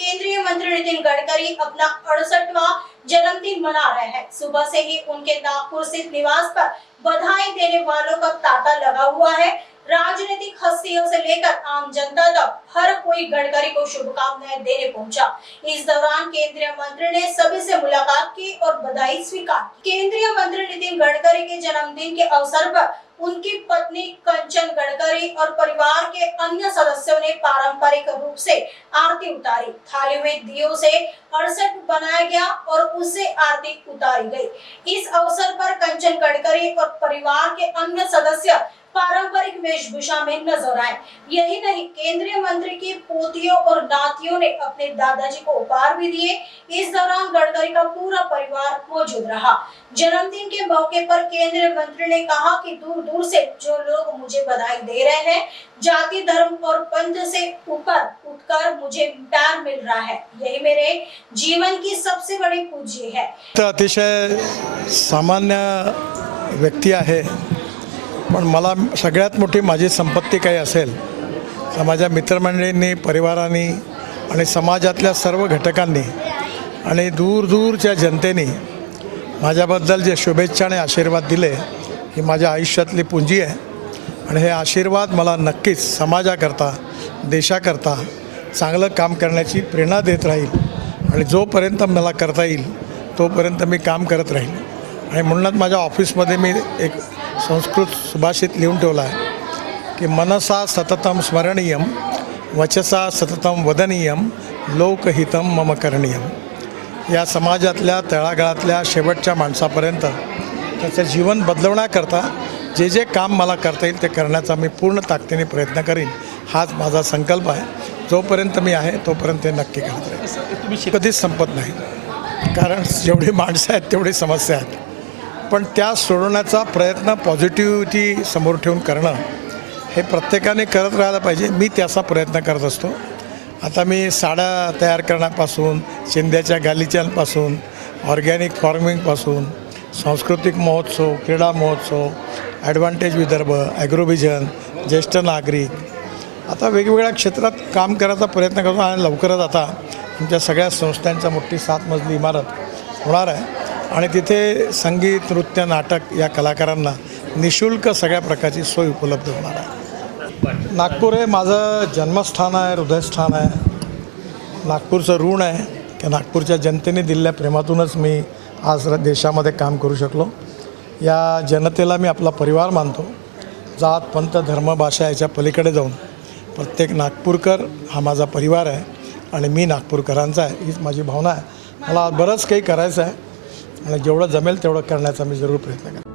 केंद्रीय मंत्री नितिन गडकरी अपना 68वां जन्मदिन मना रहे हैं। सुबह से ही उनके नागपुर स्थित निवास पर बधाई देने वालों का तांता लगा हुआ है। राजनीतिक हस्तियों से लेकर आम जनता तक हर कोई गडकरी को शुभकामनाएं देने पहुंचा। इस दौरान केंद्रीय मंत्री ने सभी से मुलाकात की और बधाई स्वीकार की। केंद्रीय मंत्री नितिन गडकरी के जन्मदिन के अवसर पर उनकी पत्नी कंचन गडकरी और परिवार के अन्य सदस्यों ने पारंपरिक रूप से आरती उतारी। थाली में दियों से 68 बनाया गया और उससे आरती उतारी गई। इस अवसर पर कंचन गडकरी और परिवार के अन्य सदस्य पारंपरिक वेशभूषा में नजर आए। यही नहीं, केंद्रीय मंत्री की पोतियों और नातियों ने अपने दादाजी को उपहार भी दिए। इस दौरान गडकरी का पूरा परिवार मौजूद रहा। जन्मदिन के मौके पर केंद्रीय मंत्री ने कहा कि दूर दूर से जो लोग मुझे बधाई दे रहे हैं, जाति धर्म और पंथ से ऊपर उठकर मुझे प्यार मिल रहा है, यही मेरे जीवन की सबसे बड़ी पूंजी है। अतिशय सामान्य व्यक्ती आहे, पण मला सगळ्यात मोठी माझी संपत्ती काही असेल तर माझ्या मित्रमंडळींनी, परिवारांनी आणि समाजातल्या सर्व घटकांनी आणि दूरदूरच्या जनतेने माझ्याबद्दल जे शुभेच्छा आणि आशीर्वाद दिले ही माझ्या आयुष्यातली पुंजी आहे। आणि हे आशीर्वाद मला नक्कीच समाजाकरता, देशाकरता चांगलं काम करण्याची प्रेरणा देत राहील आणि जोपर्यंत मला करता येईल तोपर्यंत मी काम करत राहील। आणि म्हणूनच माझ्या ऑफिसमध्ये मी एक संस्कृत सुभाषित लिहून ठेवला आहे की मनसा सततम स्मरणीयम, वचसा सततम वदनीयम, लोकहितम मम करणीयम। या समाजातल्या तळागाळातल्या शेवटच्या माणसापर्यंत त्याचं जीवन बदलवण्याकरता जे जे काम मला करता येईल ते करण्याचा मी पूर्ण ताकदीने प्रयत्न करीन। हाच माझा संकल्प आहे। जोपर्यंत मी आहे तोपर्यंत ते नक्की करत राहील। तुम्ही कधीच संपत नाही, कारण जेवढी माणसं आहेत तेवढी समस्या आहेत, पण त्या सोडवण्याचा प्रयत्न पॉझिटिव्हिटी समोर ठेवून करणं हे प्रत्येकाने करत राहायला पाहिजे। मी त्याचा प्रयत्न करत असतो। आता मी साड्या तयार करण्यापासून, चिंध्याच्या गालिच्यांपासून, ऑर्गॅनिक फार्मिंगपासून, सांस्कृतिक महोत्सव, क्रीडा महोत्सव, ॲडव्हान्टेज विदर्भ, ॲग्रोव्हिजन, ज्येष्ठ नागरिक, आता वेगवेगळ्या क्षेत्रात काम करायचा प्रयत्न करतो। आणि लवकरच आता आमच्या सगळ्या संस्थांच्या मोठी 7 मजली इमारत होणार आहे आणि तिथे संगीत, नृत्य, नाटक या कलाकारांना निःशुल्क सगळ्या प्रकारची सोय उपलब्ध होणार आहे। नागपूर हे माझं जन्मस्थान आहे, हृदयस्थान आहे। नागपूरचं ऋण आहे की नागपूरच्या जनतेने दिलेल्या प्रेमातूनच मी आज देशामध्ये काम करू शकलो। या जनतेला मी आपला परिवार मानतो। जात, पंथ, धर्म, भाषा याच्या पलीकडे जाऊन प्रत्येक नागपूरकर हा माझा परिवार आहे आणि मी नागपूरकरांचा आहे, हीच माझी भावना आहे। मला बरंच काही करायचं आहे आणि जेवढं जमेल तेवढं करण्याचा मी जरूर प्रयत्न करेन।